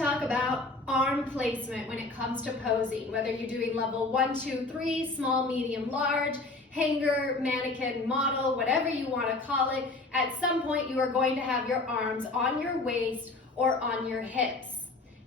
talk about arm placement when it comes to posing, whether you're doing level 1, 2, 3, small, medium, large, hanger, mannequin, model, whatever you want to call it. At some point you are going to have your arms on your waist or on your hips.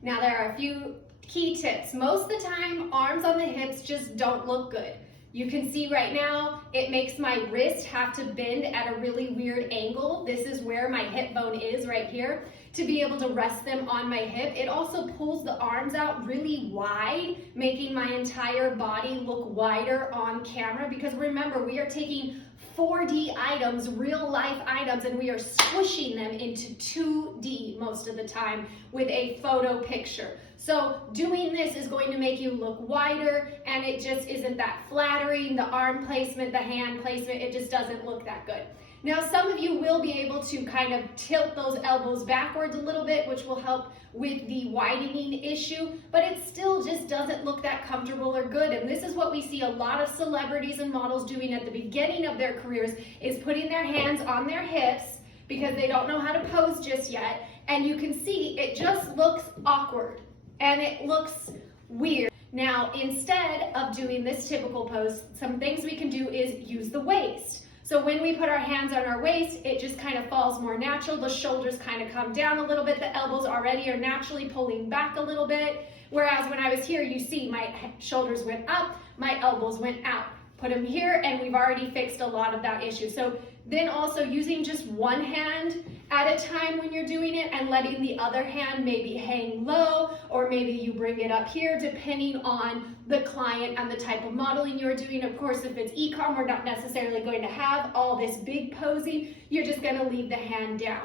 Now there are a few key tips. Most of the time, arms on the hips just don't look good. You can see right now, it makes my wrist have to bend at a really weird angle. This is where my hip bone is right here, to be able to rest them on my hip. It also pulls the arms out really wide, making my entire body look wider on camera, because remember, we are taking 4D items, real life items, and we are squishing them into 2D most of the time with a photo picture. So doing this is going to make you look wider, and it just isn't that flattering. The arm placement, the hand placement, it just doesn't look that good. Now, some of you will be able to kind of tilt those elbows backwards a little bit, which will help with the widening issue, but it still just doesn't look that comfortable or good. And this is what we see a lot of celebrities and models doing at the beginning of their careers, is putting their hands on their hips because they don't know how to pose just yet. And you can see it just looks awkward and it looks weird. Now, instead of doing this typical pose, some things we can do is use the waist. So when we put our hands on our waist, it just kind of falls more natural. The shoulders kind of come down a little bit. The elbows already are naturally pulling back a little bit. Whereas when I was here, you see my shoulders went up, my elbows went out. Put them here, and we've already fixed a lot of that issue. So then also using just one hand at a time when you're doing it, and letting the other hand maybe hang low, or maybe you bring it up here, depending on the client and the type of modeling you're doing. Of course, if it's e-com, we're not necessarily going to have all this big posing. You're just going to leave the hand down.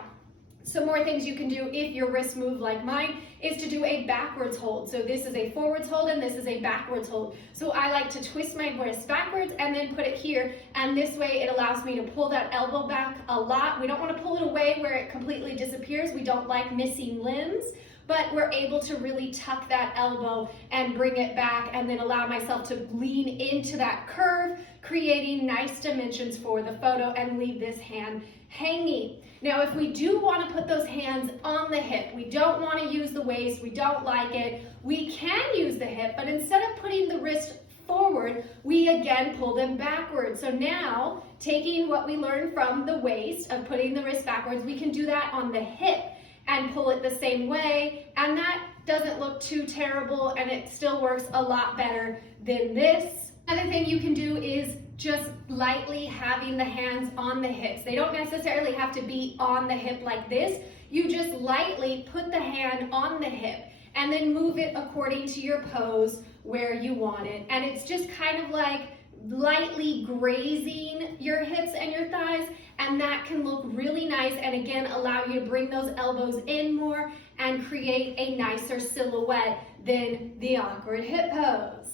Some more things you can do if your wrists move like mine is to do a backwards hold. So this is a forwards hold and this is a backwards hold. So I like to twist my wrist backwards and then put it here, and this way it allows me to pull that elbow back a lot. We don't want to pull it away where it completely disappears. We don't like missing limbs, but we're able to really tuck that elbow and bring it back, and then allow myself to lean into that curve, creating nice dimensions for the photo, and leave this hand hanging. Now, if we do want to put those hands on the hip, we don't want to use the waist, we don't like it, we can use the hip, but instead of putting the wrist forward, we again pull them backwards. So now, taking what we learned from the waist of putting the wrist backwards, we can do that on the hip and pull it the same way, and that doesn't look too terrible, and it still works a lot better than this. Another thing you can do is just lightly having the hands on the hips. They don't necessarily have to be on the hip like this. You just lightly put the hand on the hip and then move it according to your pose where you want it. And it's just kind of like lightly grazing your hips and your thighs, and that can look really nice, and again allow you to bring those elbows in more and create a nicer silhouette than the awkward hip pose.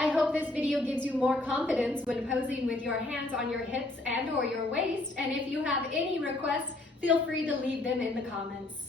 I hope this video gives you more confidence when posing with your hands on your hips and or your waist, and if you have any requests, feel free to leave them in the comments.